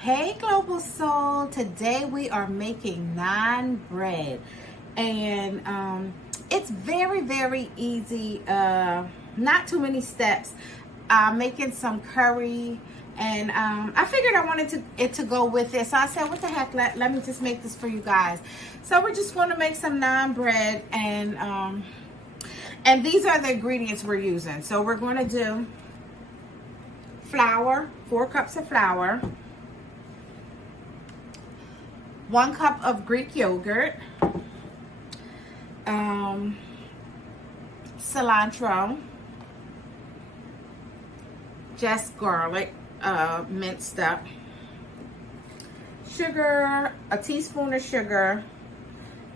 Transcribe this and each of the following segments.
Hey Global Soul, today we are making naan bread, and it's very easy, not too many steps. Making some curry, and I figured I wanted it to go with it, so I said what the heck, let me just make this for you guys. So we're just going to make some naan bread, and these are the ingredients we're using. So we're going to do flour, 4 cups of flour, 1 cup of Greek yogurt, cilantro, just garlic, minced up, sugar, a teaspoon of sugar,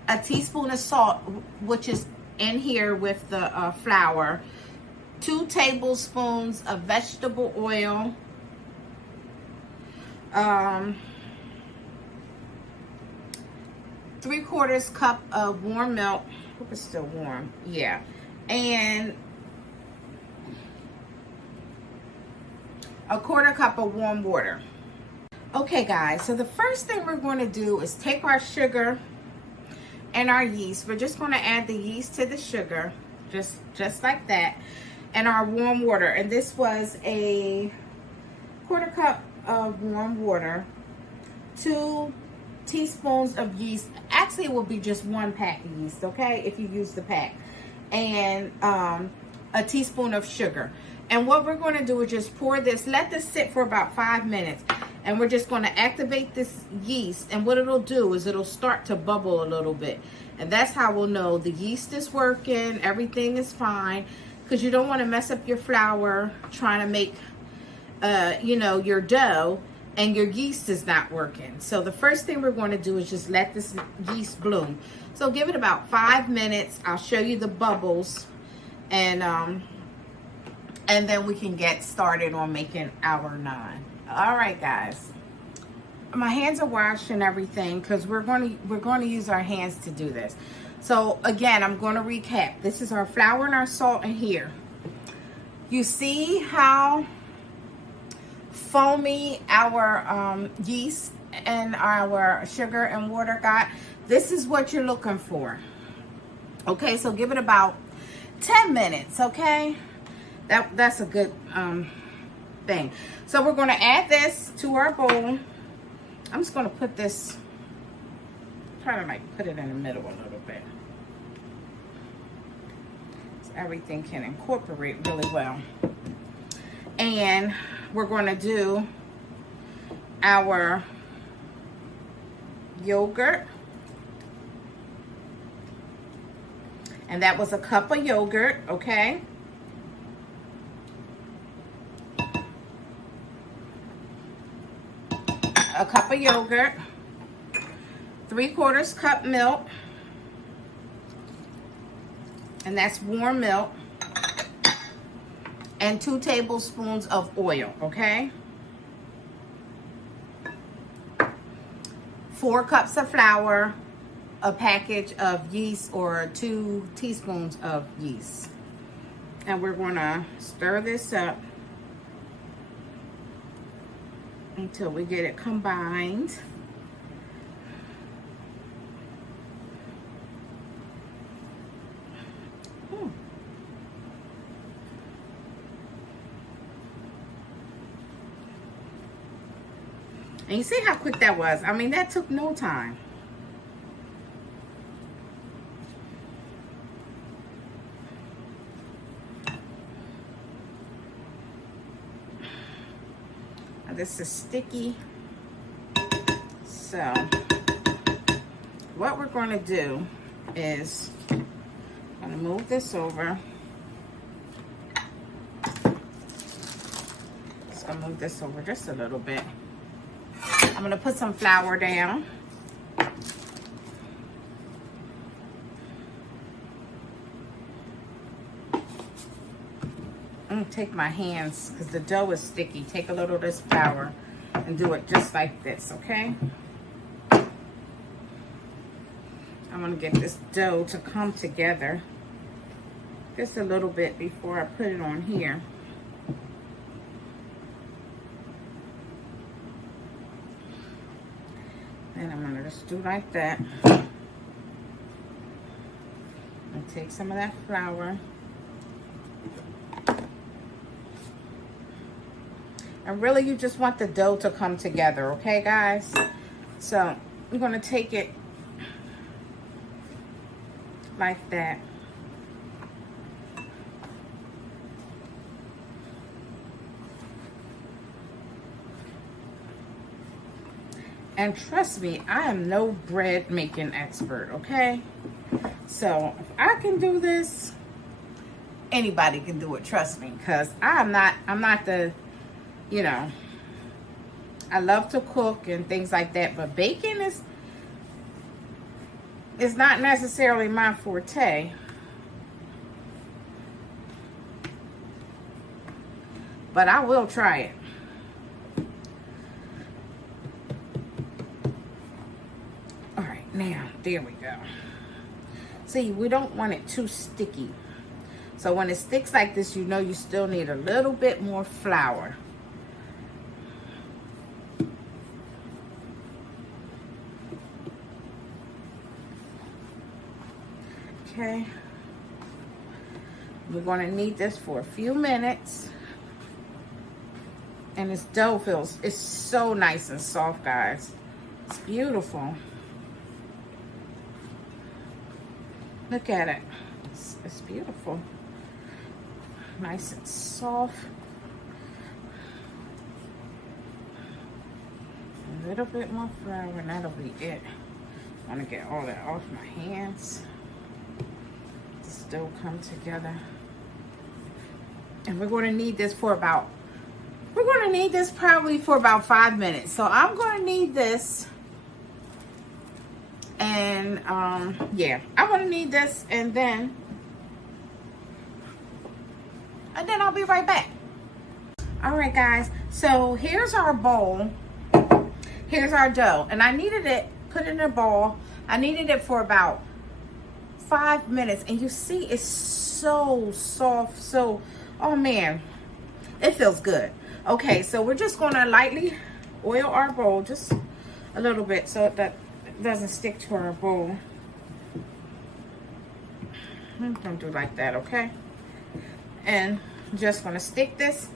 a teaspoon of salt, which is in here with the flour, 2 tablespoons of vegetable oil, 3/4 cup of warm milk. Hope it's still warm. Yeah. And 1/4 cup of warm water. Okay guys, so the first thing we're going to do is take our sugar and our yeast. We're just going to add the yeast to the sugar, just like that, and our warm water. And this was a 1/4 cup of warm water, 2 teaspoons of yeast. Actually, it will be just 1 pack of yeast, okay, if you use the pack, and a teaspoon of sugar. And what we're going to do is just pour this, let this sit for about 5 minutes, and we're just going to activate this yeast. And what it'll do is it'll start to bubble a little bit, and that's how we'll know the yeast is working, everything is fine, because you don't want to mess up your flour trying to make your dough and your yeast is not working. So the first thing we're going to do is just let this yeast bloom. So give it about 5 minutes. I'll show you the bubbles, and then we can get started on making our naan. All right, guys. My hands are washed and everything because we're going to use our hands to do this. So again, I'm going to recap. This is our flour and our salt in here. You see how foamy our yeast and our sugar and water got? This is what you're looking for. Okay, so give it about 10 minutes, okay? That's a good thing. So we're going to add this to our bowl. I'm just going to put this, try to put it in the middle a little bit, so everything can incorporate really well. And we're going to do our yogurt, and that was a cup of yogurt, okay? A cup of yogurt, 3/4 cup milk, and that's warm milk, and 2 tablespoons of oil, okay? 4 cups of flour, a package of yeast or 2 teaspoons of yeast. And we're gonna stir this up until we get it combined. And you see how quick that was? I mean, that took no time. Now, this is sticky. So, what we're going to do is, I'm going to move this over. Just going to move this over just a little bit. I'm going to put some flour down. I'm going to take my hands because the dough is sticky. Take a little of this flour and do it just like this, okay? I'm going to get this dough to come together just a little bit before I put it on here. And I'm gonna just do like that. And take some of that flour. And really, you just want the dough to come together, okay, guys? So I'm gonna take it like that. And trust me, I am no bread making expert, okay? So if I can do this, anybody can do it, trust me, because I'm not the, you know, I love to cook and things like that, but baking is not necessarily my forte. But I will try it. All right, now, there we go. See, we don't want it too sticky. So when it sticks like this, you know you still need a little bit more flour. Okay. We're going to knead this for a few minutes. And this dough it's so nice and soft, guys. It's beautiful. Look at it. It's beautiful. Nice and soft. A little bit more flour and that'll be it. I want to get all that off my hands. This dough come together. And we're going to need this for about, probably for about 5 minutes. So I'm going to need this. And yeah, I'm going to need this and then I'll be right back. All right, guys. So here's our bowl. Here's our dough. And I needed it, put it in a bowl. I needed it for about 5 minutes. And you see it's so soft. So, oh man, it feels good. Okay, so we're just going to lightly oil our bowl just a little bit so that it doesn't stick to our bowl. I'm going to do like that, okay? And just going to stick this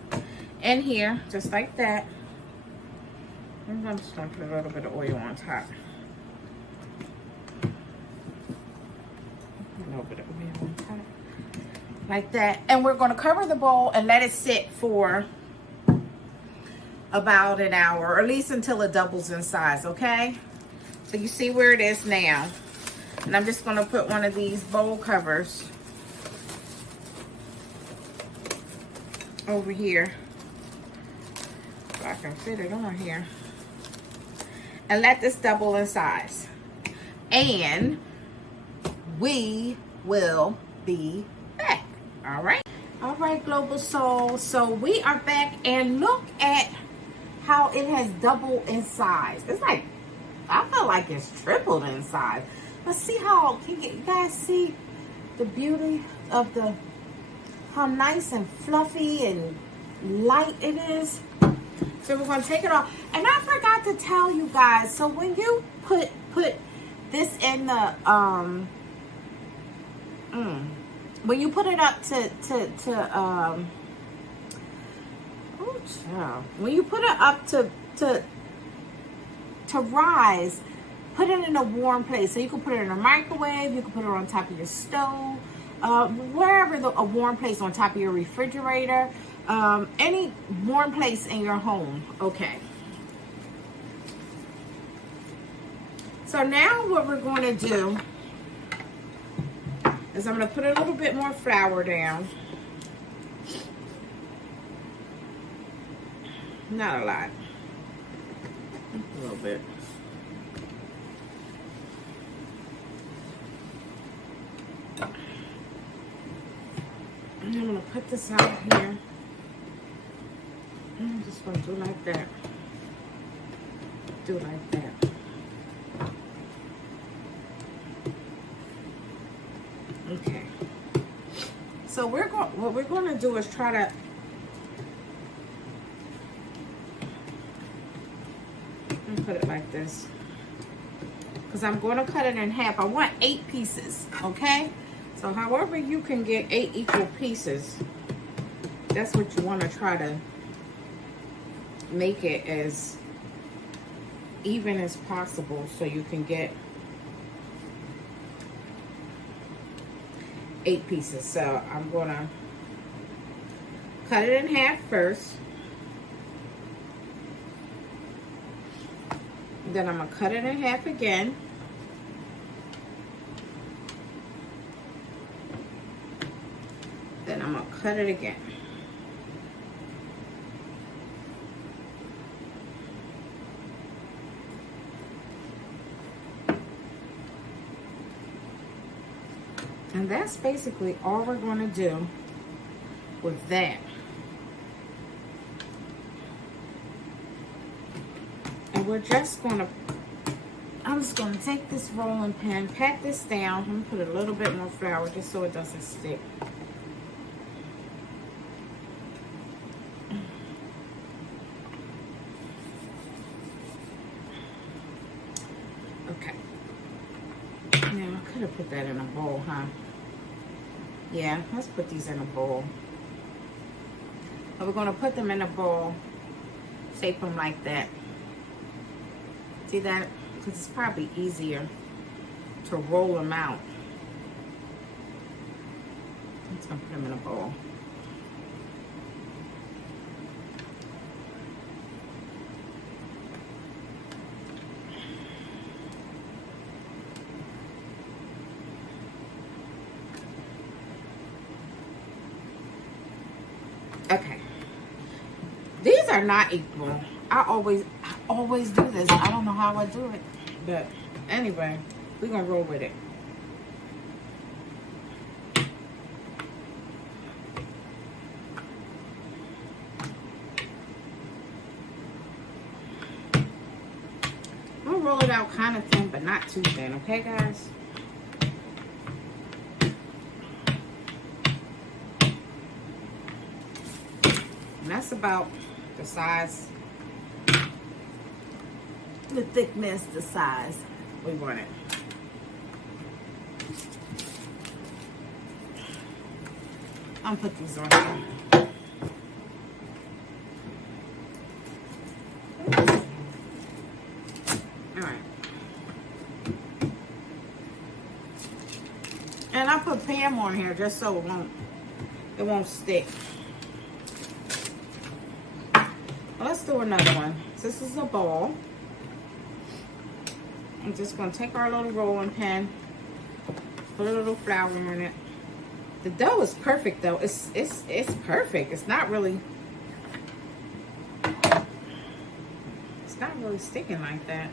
in here just like that. And I'm just going to put a little bit of oil on top. A little bit of oil on top. Like that. And we're going to cover the bowl and let it sit for about an hour, or at least until it doubles in size, okay? So you see where it is now. And I'm just going to put one of these bowl covers over here so I can fit it on here. And let this double in size. And we will be back. All right. All right, Global Soul. So we are back and look at how it has doubled in size. It's like, I feel like it's tripled in size. Let's see how, can you guys see the beauty of how nice and fluffy and light it is? So we're going to take it off. And I forgot to tell you guys, so when you put this in the, when you put it up when you put it up to rise, put it in a warm place. So you can put it in a microwave, you can put it on top of your stove, wherever a warm place, on top of your refrigerator, any warm place in your home. Okay. So now what we're going to do is I'm going to put a little bit more flour down. Not a lot. A little bit. And I'm going to put this out here. I'm just going to do like that. Do like that. Okay. So what we're going to do is try to put it like this. because I'm going to cut it in half. I want 8 pieces, okay? So however you can get 8 equal pieces, that's what you want to try to make it as even as possible so you can get 8 pieces. So I'm going to cut it in half first. Then I'm going to cut it in half again. Then I'm going to cut it again. And that's basically all we're going to do with that. And we're just going to, I'm just going to take this rolling pin, pat this down. I'm going to put a little bit more flour just so it doesn't stick. Okay. Now, I could have put that in a bowl, huh? Yeah, let's put these in a bowl. But we're going to put them in a bowl, shape them like that. See that? Because it's probably easier to roll them out. I'm just going to put them in a bowl. Okay. These are not equal. I always do this. I don't know how I do it. But anyway, we're going to roll with it. I'm going to roll it out kind of thin, but not too thin. Okay, guys? And that's about the size, the thickness, the size we want it. I'm gonna put these on here. All right. And I put Pam on here just so it won't stick. Well, let's do another one. This is a bowl. I'm just going to take our little rolling pin, put a little flour in it. The dough is perfect though. It's perfect. It's not really sticking like that.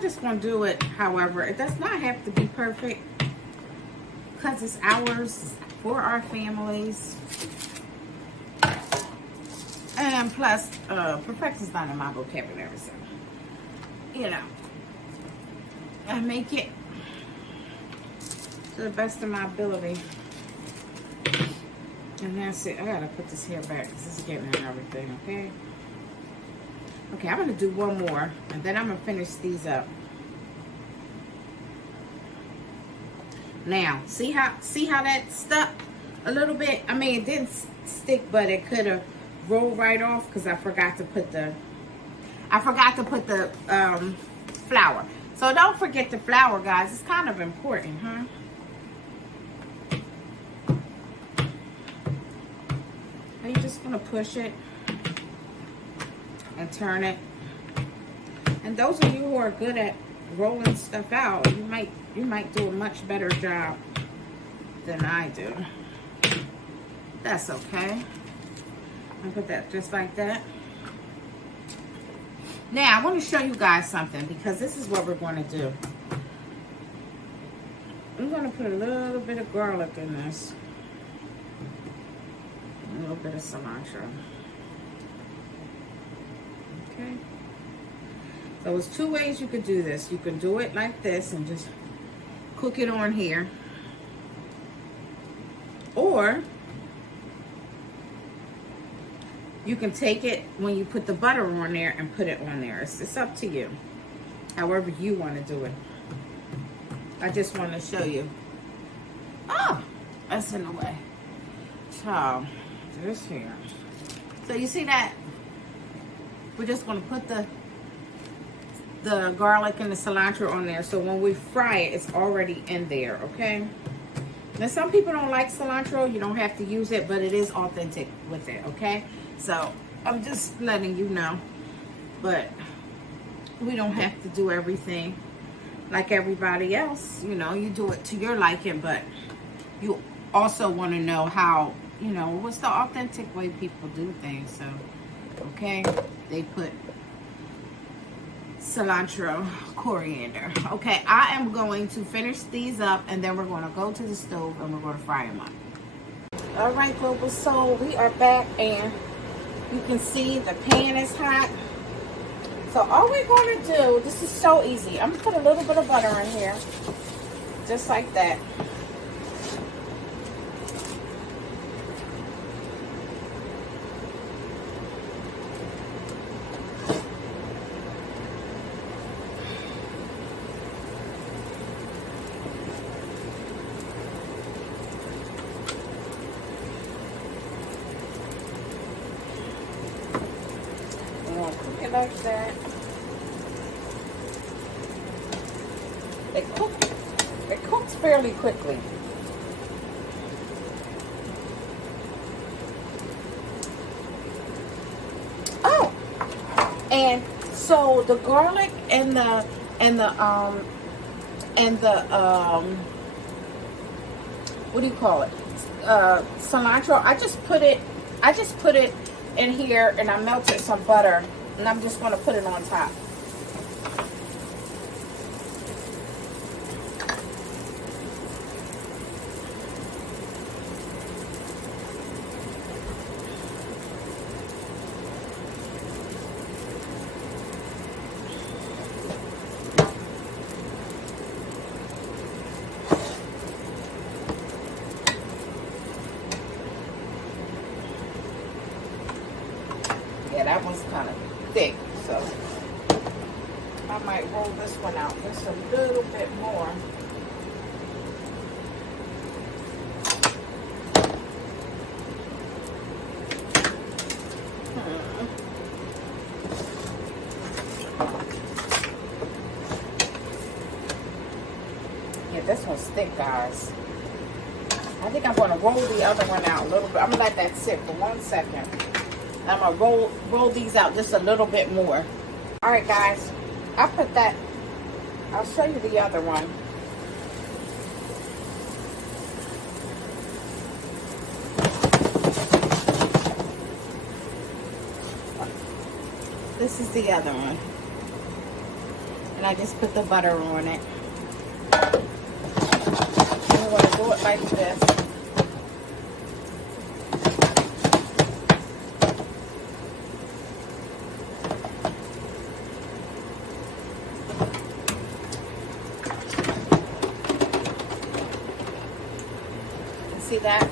Just gonna do it however. It does not have to be perfect because it's ours, for our families, and plus perfection is not in my vocabulary, so you know, I make it to the best of my ability. And that's it. I gotta put this hair back because this is getting in everything. Okay, I'm gonna do one more and then I'm gonna finish these up. Now, see how that stuck a little bit? I mean, it didn't stick, but it could have rolled right off because I forgot to put the flour. So don't forget the flour, guys. It's kind of important, huh? Are you just gonna push it and turn it? And those of you who are good at rolling stuff out, you might do a much better job than I do. That's okay. I'll put that just like that. Now I want to show you guys something because this is what we're going to do. I'm going to put a little bit of garlic in this, a little bit of cilantro. Okay. So there's 2 ways you could do this. You can do it like this and just cook it on here. Or you can take it when you put the butter on there and put it on there. It's up to you. However you want to do it. I just want to show you. Oh, that's in the way. So, this here. So you see that? We're just going to put the garlic and the cilantro on there. So when we fry it, it's already in there, okay? Now, some people don't like cilantro. You don't have to use it, but it is authentic with it, okay? So, I'm just letting you know. But we don't have to do everything like everybody else. You know, you do it to your liking, but you also want to know how, you know, what's the authentic way people do things. So, okay, they put cilantro, coriander. Okay, I am going to finish these up, and then we're going to go to the stove and we're going to fry them up. All right, Global Soul, we are back, and you can see the pan is hot. So all we're going to do, this is so easy. I'm going to put a little bit of butter in here, just like that. Cook it like that. It cooks fairly quickly. Oh, and so the garlic and the what do you call it? Cilantro. I just put it in here, and I melted some butter, and I'm just going to put it on top. Yeah, that one's kind of thick, so I might roll this one out just a little bit more. Yeah, this one's thick, guys. I think I'm going to roll the other one out a little bit. I'm going to let that sit for 1 second. I'm going to roll these out just a little bit more. All right, guys. I put that. I'll show you the other one. This is the other one. And I just put the butter on it. I'm going to do it like this. See that?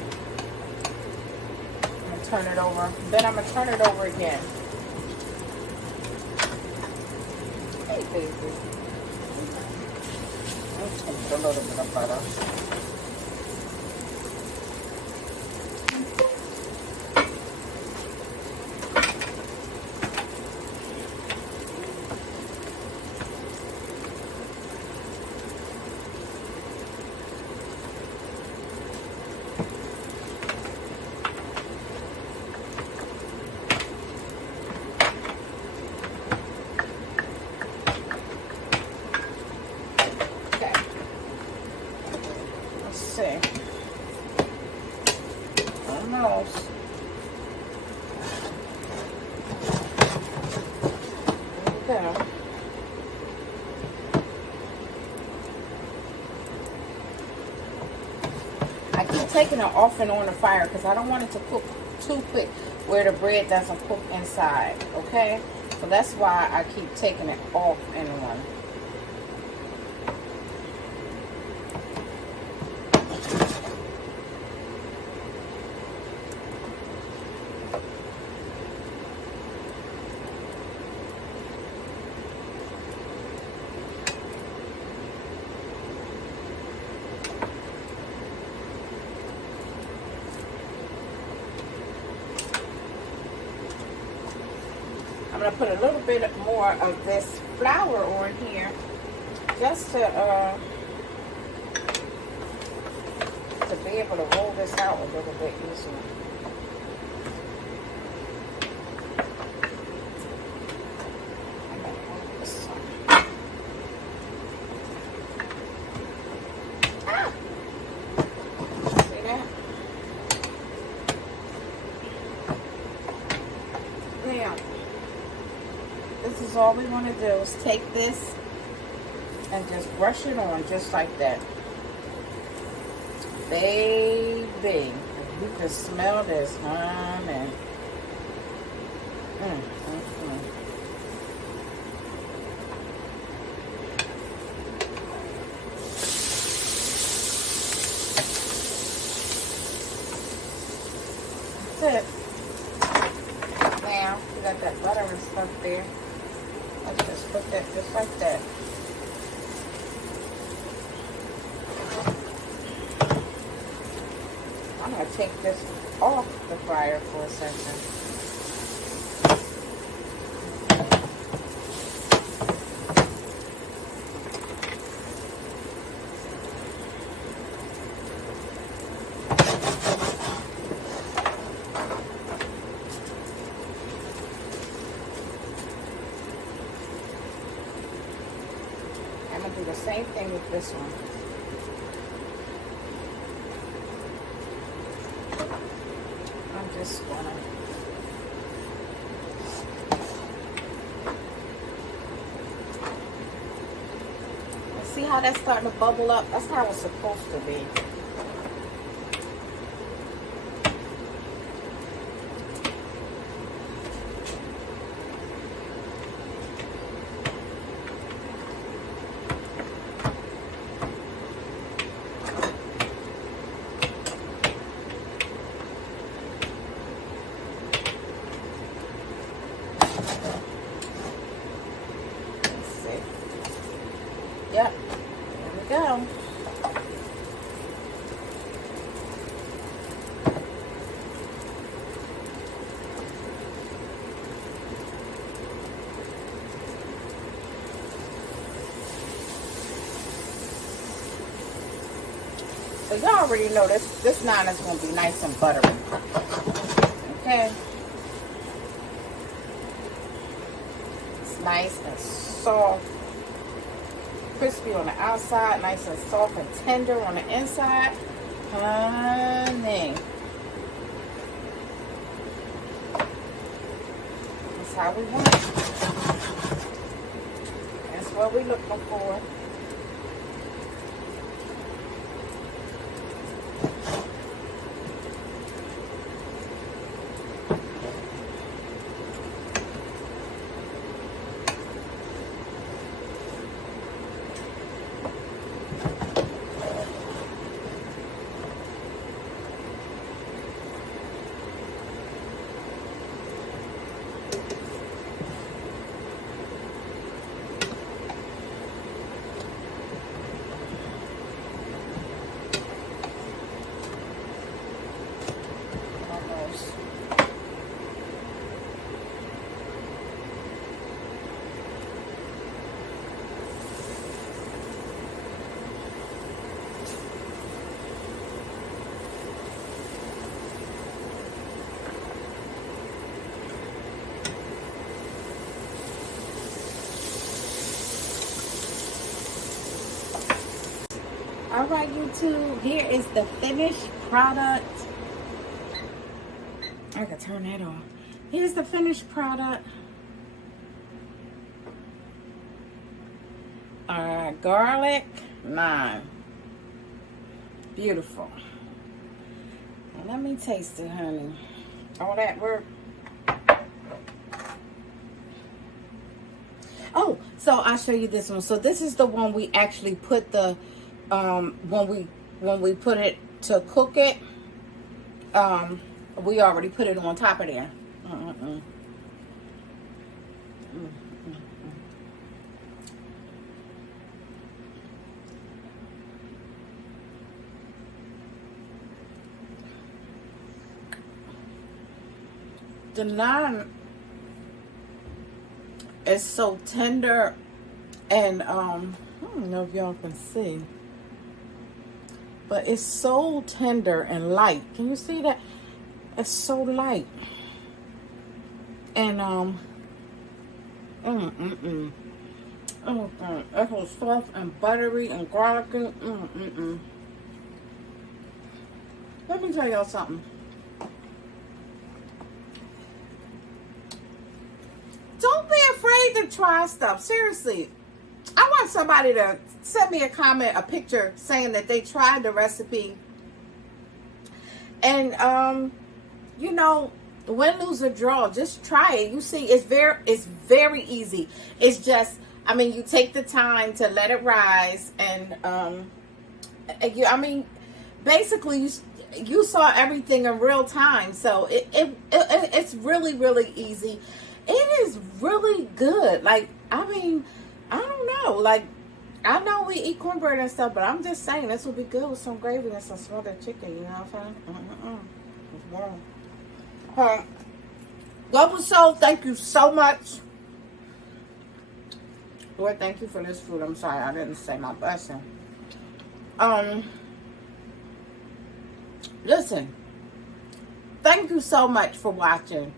I'm going to turn it over. Then I'm going to turn it over again. Hey, baby. I'll take a little bit of butter. See. Almost. There we go. I keep taking it off and on the fire because I don't want it to cook too quick where the bread doesn't cook inside, okay? So that's why I keep taking it off and on. going to put a little bit more of this flour on here just to be able to roll this out a little bit easier. This is all we want to do is take this and just brush it on just like that. Baby, you can smell this, honey. That's it. Now, you got that butter and stuff there. Let's just put that just like that. I'm going to take this off the fryer for a second. I'm going to do the same thing with this one. I'm just going to see how that's starting to bubble up. That's how it's supposed to be. Yep, there we go. So y'all already know this naan is going to be nice and buttery. Okay. It's nice and soft. Crispy on the outside, nice and soft and tender on the inside. Honey. That's how we want it. That's what we're looking for. All right, YouTube, here is the finished product. I can turn that on. Here's the finished product. Garlic naan. Beautiful. And let me taste it, honey. All that work. Oh, so I'll show you this one. So this is the one we actually put the when we put it to cook it, we already put it on top of there. The naan It's so tender, and I don't know if y'all can see, but it's so tender and light. Can you see that? It's so light. And it's so soft and buttery and garlicky. Let me tell y'all something. Don't be afraid to try stuff. Seriously. I want somebody to send me a comment, a picture saying that they tried the recipe. And you know, win, lose, or draw, just try it. You see, it's very easy. It's just, I mean, you take the time to let it rise, and I mean, basically you saw everything in real time, so it's really easy. It is really good. Like, I mean, I don't know, like, I know we eat cornbread and stuff, but I'm just saying this would be good with some gravy and some smothered chicken. You know what I'm saying? It's warm. Global Soul, thank you so much. Lord, thank you for this food. I'm sorry, I didn't say my blessing. Listen, thank you so much for watching.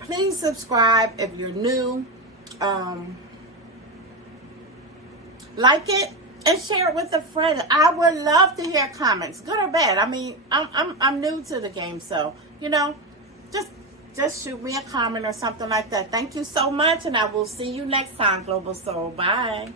Please subscribe if you're new. Like it and share it with a friend. I would love to hear comments, good or bad. I mean, I'm new to the game, so you know, just shoot me a comment or something like that. Thank you so much, and I will see you next time, Global Soul. Bye.